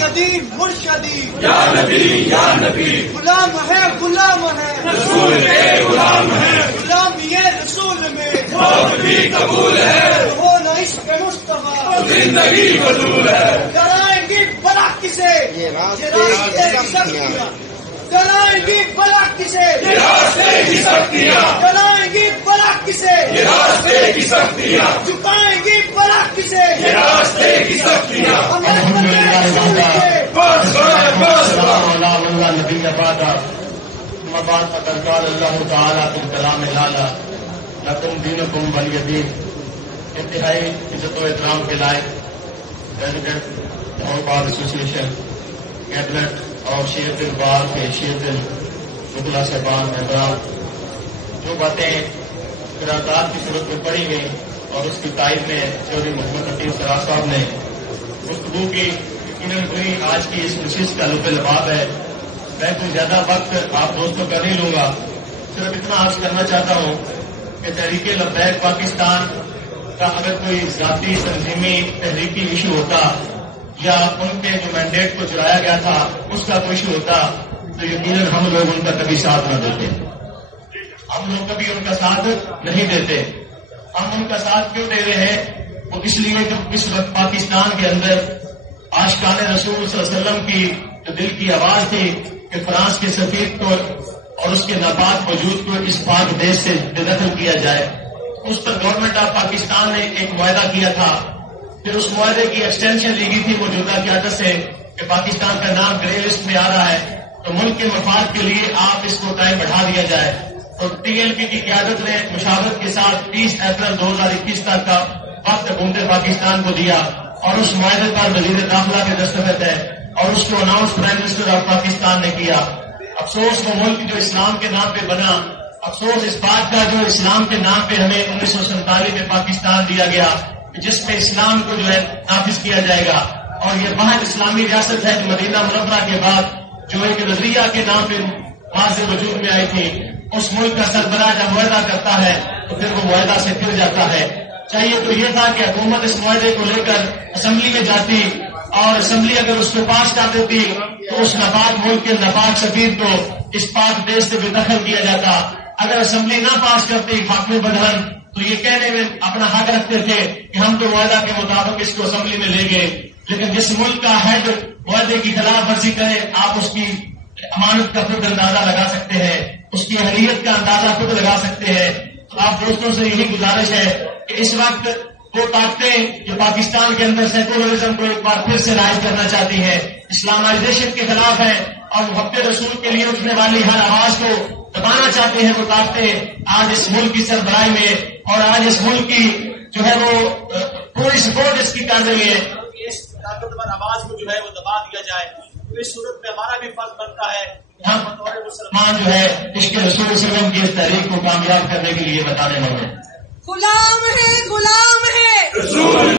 قدیم مرشدی یا نبی یا نبی غلام ہے رسول کے غلام ہے غلامی رسول میں موت بھی قبول ہے ہونا عشق مصطفیٰ زندگی فضول ہے ڈرائیں گی بلا کسے یہ راستے کی سختیاں ڈرائیں گی بلا کسے یہ راستے کی سختیاں ڈرائیں گی بلا کسے یہ راستے کی سختیاں جھکائیں گی بلا کسے یہ راستے کی سختیاں نبی بعد بعد فقد قال اللہ تعالی فی الکلام الاعلی لکم دینکم ولی دین. انتہائی عزت و احترام کے لائق president Lahore bar association cabinet اور شیخ البار کے شیخ البلا صاحبان ممبران، جو باتیں قرارداد کی صورت میں پڑھی گئی اور اس کی تائید میں چودھری محمد حکیم سراج صاحب نے گفتگو کی، یقیناً کوئی آج کی اس نشست کا لب لباب ہے. میں کوئی زیادہ وقت آپ دوستوں کا نہیں لوں گا، صرف اتنا عرض کرنا چاہتا ہوں کہ تحریک لبیک پاکستان کا اگر کوئی ذاتی تنظیمی تحریکی ایشو ہوتا یا ان کے جو مینڈیٹ کو چلایا گیا تھا اس کا کوئی ایشو ہوتا تو یقیناً ہم لوگ ان کا کبھی ساتھ نہ دیتے. ہم لوگ کبھی ان کا ساتھ نہیں دیتے. ہم ان کا ساتھ کیوں دے رہے ہیں؟ وہ اس لیے کہ اس وقت پاکستان کے اندر عاشقان رسول صلی اللہ علیہ وسلم کی جو دل کی آواز تھی کہ فرانس کے سفیر کو اور اس کے ناپاک وجود کو اس پاک دیش سے بے دخل کیا جائے، اس پر گورنمنٹ آف پاکستان نے ایک معاہدہ کیا تھا. پھر اس معاہدے کی ایکسٹینشن لی گئی تھی موجودہ قیادت سے کہ پاکستان کا نام گرے لسٹ میں آ رہا ہے تو ملک کے مفاد کے لیے آپ اس کو ٹائم بڑھا دیا جائے. تو ٹی ایل پی کی قیادت نے مشاورت کے ساتھ 30 اپریل 2021 تک کا وقت حکومت پاکستان کو دیا اور اس معاہدے پر وزیر داخلہ کے دستخط ہے اور اس کو announce prime minister of Pakistan نے کیا. افسوس وہ ملک جو اسلام کے نام پہ بنا، افسوس اس بات کا جو اسلام کے نام پہ ہمیں 1947 میں پاکستان دیا گیا جس میں اسلام کو جو ہے نافذ کیا جائے گا، اور یہ واحد اسلامی ریاست ہے جو مدینہ منورہ کے بعد جو ایک نظریہ کے نام پہ واضح وجود میں آئی تھی. اس ملک کا سربراہ جب معاہدہ کرتا ہے تو پھر وہ معاہدہ سے پھر جاتا ہے. چاہیے تو یہ تھا کہ حکومت اس معاہدے کو لے کر اسمبلی میں جاتی اور اسمبلی اگر اس کو پاس کر دیتی تو اس ناپاک ملک کے ناپاک سفیر کو اس پاک دیش سے بے دخل کیا جاتا. اگر اسمبلی نہ پاس کرتی حاکم بدہن تو یہ کہنے میں اپنا حق رکھتے تھے کہ ہم تو معاہدہ کے مطابق اس کو اسمبلی میں لے گئے. لیکن جس ملک کا ہیڈ معاہدے کی خلاف ورزی کرے آپ اس کی امانت کا خود اندازہ لگا سکتے ہیں، اس کی اہلیت کا اندازہ خود لگا سکتے ہیں. تو آپ دوستوں سے یہی گزارش ہے کہ اس وقت وہ طاقتیں جو پاکستان کے اندر سیکولرزم کو ایک بار پھر سے رائج کرنا چاہتی ہیں، اسلامائزیشن کے خلاف ہیں اور محب رسول کے لیے اٹھنے والی ہر آواز کو دبانا چاہتے ہیں، وہ طاقتیں آج اس ملک کی سربراہی میں اور آج اس ملک کی جو ہے وہ پوری سپورٹ اس کی کر رہی ہے. اس طاقتور آواز کو جو ہے وہ دبا دیا جائے. تو اس صورت میں ہمارا بھی فرض بنتا ہے ہم بطور مسلمان جو ہے عشق رسول صلی اللہ علیہ وسلم کی اس تحریک کو کامیاب کرنے کے لیے بتانے لگے. غلام ہے رسول